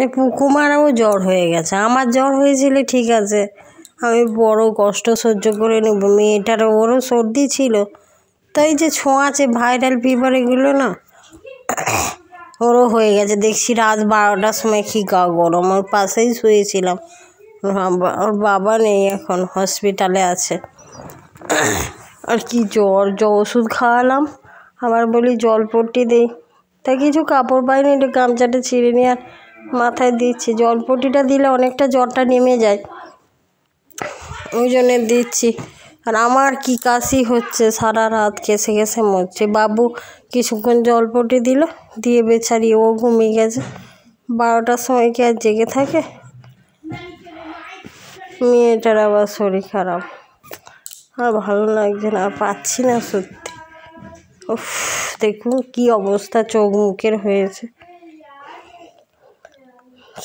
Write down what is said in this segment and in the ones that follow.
এই পুকুমারাও জ্বর হয়ে গেছে। আমার জ্বর হয়েছিল ঠিক আছে, আমি বড় কষ্ট সহ্য করে নেব। মেয়েটারও ওরও সর্দি ছিল, তাই যে ছোঁয়াচে ভাইরাল ফিভার এগুলো না ওরও হয়ে গেছে। দেখছি রাত 12টার সময় কি গা গরম, ওর পাশেই শুয়েছিলাম। ওর বাবা নেই, এখন হসপিটালে আছে। আর কি জ্বর ওষুধ খাওয়ালাম, আবার বলি জলপট্টি দেই, তা কিছু কাপড় পাইনি, একটু গামছাটা ছিঁড়ে নিয়ে আর মাথায় দিচ্ছি। জলপট্টিটা দিলে অনেকটা জ্বরটা নেমে যায়, ওই জন্যে দিচ্ছি। আর আমার কি কাশি হচ্ছে, সারা রাত কেসে কেসে মরছে। বাবু কিছুক্ষণ জলপট্টি দিল, দিয়ে বেচারি ও ঘুমিয়ে গেছে। 12টার সময় কি আর জেগে থাকে? মেয়েটার আবার শরীর খারাপ, আর ভালো লাগছে না, আর পাচ্ছি না সত্যি। উফ, দেখুন কি অবস্থা চোখ মুখের হয়েছে,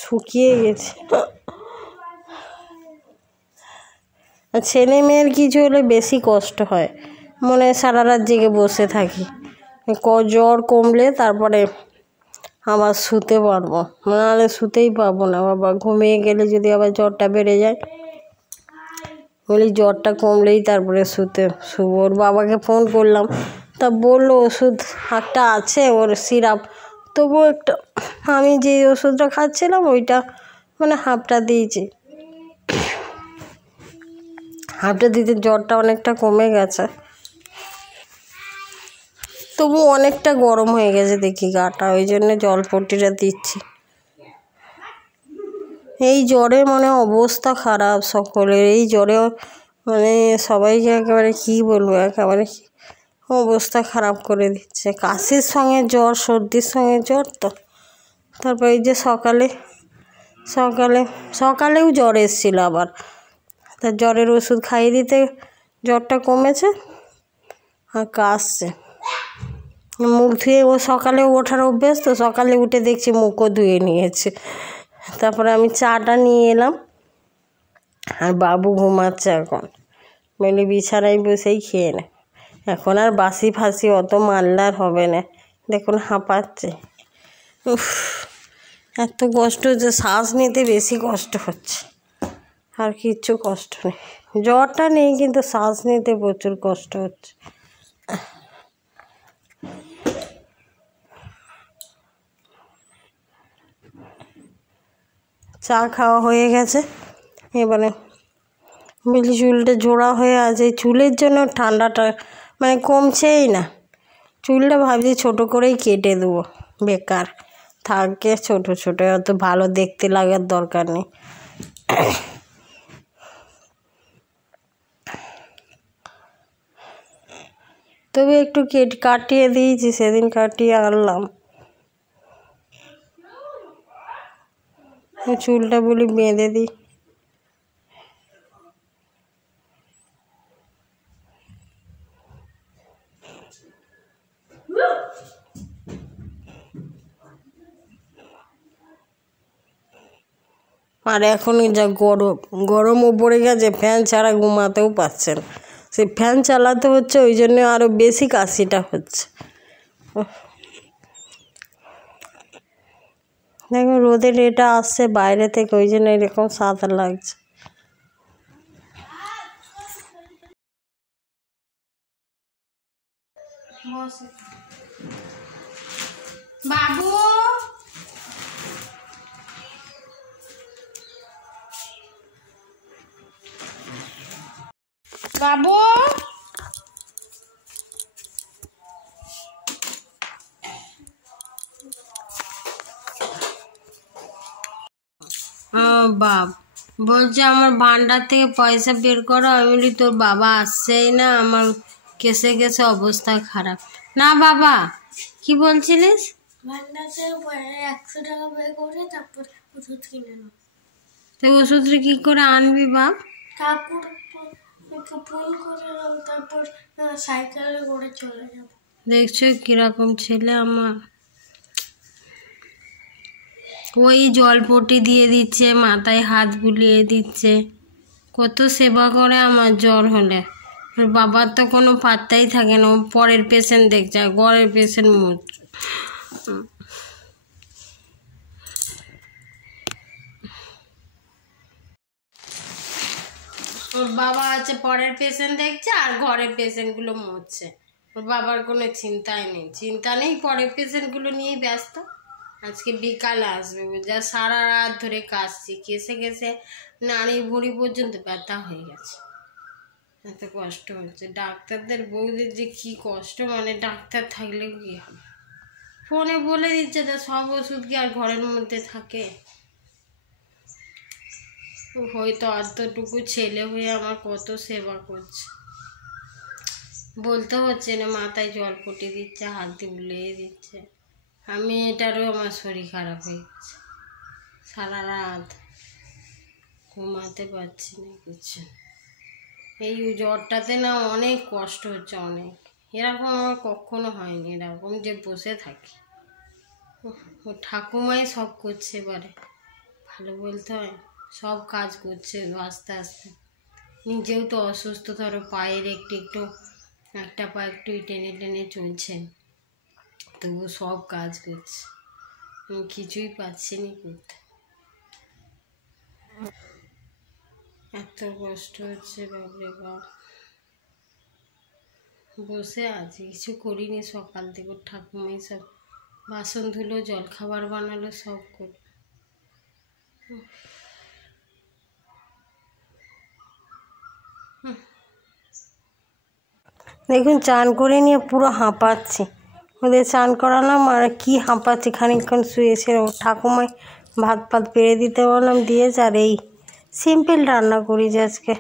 শুকিয়ে গেছে। আর ছেলে মেয়ের কিছু হলে বেশি কষ্ট হয়, মনে হয় সারা রাত জেগে বসে থাকি। জ্বর কমলে তারপরে আবার শুতে পারবো, নাহলে শুতেই পারবো না বাবা। ঘুমিয়ে গেলে যদি আবার জ্বরটা বেড়ে যায়, বলি জ্বরটা কমলেই তারপরে শুভ। ওর বাবাকে ফোন করলাম, তা বললো ওষুধ একটা আছে ওর সিরাপ, তবুও একটা, আমি যে ওষুধটা খাচ্ছিলাম ওইটা মানে হাফটা দিয়েছি, হাফটা দিতে জ্বরটা অনেকটা কমে গেছে, তবু অনেকটা গরম হয়ে গেছে দেখি গাটা, ওই জন্য জলপট্টিটা দিচ্ছি। এই জ্বরে মানে অবস্থা খারাপ সকলের, এই জ্বরে মানে সবাইকে একেবারে কী বলবো, একেবারে অবস্থা খারাপ করে দিচ্ছে। কাশির সঙ্গে জ্বর, সর্দির সঙ্গে জ্বর, তো তারপর এই যে সকালেও জ্বর এসেছিলো আবার, তা জ্বরের ওষুধ খাইয়ে দিতে জ্বরটা কমেছে, আর কাশছে। মুখ ধুয়ে ও সকালে ওঠার অভ্যেস, তো সকালে উঠে দেখছি মুখও ধুয়ে নিয়েছে। তারপরে আমি চাটা নিয়ে এলাম, আর বাবু ঘুমাচ্ছে এখন, বলি বিছানায় বসেই খেয়ে নে, এখন আর বাসি ফাঁসি অত মারলে আর হবে না। দেখুন হাঁপাচ্ছে। উফ, এত কষ্ট হচ্ছে, শ্বাস নিতে বেশি কষ্ট হচ্ছে, আর কিচ্ছু কষ্ট নেই। জ্বরটা নেই, কিন্তু শ্বাস নিতে প্রচুর কষ্ট হচ্ছে। চা খাওয়া হয়ে গেছে, এবারে বলি চুলটা জোড়া হয়ে আছে, এই চুলের জন্য ঠান্ডাটা মানে কমছেই না। চুলটা ভাবছি ছোটো করেই কেটে দেবো, বেকার থাকে ছোটো ছোটো, অত ভালো দেখতে লাগার দরকার নেই। তবে একটু কাটিয়ে দিয়েছি, সেদিন কাটিয়ে আনলাম। চুলটা বলি বেঁধে দিই, আর এখন যা গরমও পড়ে গেছে, ফ্যান ছাড়া ঘুমাতেও পারছে না, সেই ফ্যান চালাতে হচ্ছে, ওই জন্য আরও বেশি কাশিটা হচ্ছে। দেখুন রোদের এটা আসছে বাইরে থেকে, ওই জন্য এরকম সাদা লাগছে। বাবু বাবু বাপ বলছে আমার ভান্ডার থেকে পয়সা বের করো। আমি বলি তোর বাবা আসছেই না, আমার কেসে কেসে অবস্থা খারাপ। না বাবা কি বলছিলিস? ভান্ডার থেকে 100 টাকা বের করে তারপর ওষুধ কিনে নাও। তো ওষুধটা কি করে আনবি বাপ? তারপর ফোন করে তারপর সাইকেলে করে চলে যাব। দেখছো কিরকম ছেলে আমার, ওই জলপট্টি দিয়ে দিচ্ছে, মাথায় হাত বুলিয়ে দিচ্ছে, কত সেবা করে আমার জ্বর হলে। আর বাবার তো কোনো পাত্তাই থাকে না, ও পরের পেশেন্ট দেখছে, আর ঘরের পেশেন্ট মরছে। ওর বাবা আছে পরের পেশেন্ট দেখছে আর ঘরের পেশেন্টগুলো মরছে। ওর বাবার কোনো চিন্তাই নেই, চিন্তা নেই, পরের পেশেন্টগুলো নিয়েই ব্যস্ত। আজকে বিকালে আসবে, যা সারা রাত ধরে কাশছি, কেসে কেসে নাড়ি ভুঁড়ি পর্যন্ত ব্যথা হয়ে গেছে, এত কষ্ট হচ্ছে। ডাক্তারদের বউদের যে কী কষ্ট, মানে ডাক্তার থাকলে কী হবে, ফোনে বলে দিচ্ছে তো সব ওষুধ কি আর ঘরের মধ্যে থাকে। হয়তো অতটুকু ছেলে হয়ে আমার কত সেবা করছে, বলতে হচ্ছে না, মাথায় জল পটি দিচ্ছে, হাত দিয়ে বুলিয়ে দিচ্ছে। আমি এটারও আমার শরীর খারাপ হয়ে গেছে, সারা রাত ঘুমাতে পারছি না কিছু। এই জ্বরটাতে না অনেক কষ্ট হচ্ছে, অনেক। এরকম আমার কখনো হয়নি, এরকম যে বসে থাকি। ও ঠাকুমাই সব করছে, এবারে ভালো বলতে হয়, সব কাজ করছে আস্তে আস্তে। নিজেও তো অসুস্থ, ধরো পায়ের একটু একটা পা একটু টেনে টেনে চলছে, তবু সব কাজ করছে, আমি কিছুই পাচ্ছি না করতে। এত কষ্ট হচ্ছে বাপরে বাপ। বসে আছি, কিছু করিনি সকাল থেকে। ঠাকুমাই সব বাসন ধুলো, জলখাবার বানালো, সব করলো। দেখুন চান করে নিয়ে পুরো হাঁপাচ্ছি, ওদের চান করালাম আর কি হাঁপাচ্ছি। খানিকক্ষণ শুয়েছিল, ঠাকুমায় ভাত পেরে দিতে বললাম, দিয়েছে। আর এই সিম্পল রান্না করি যে আজকে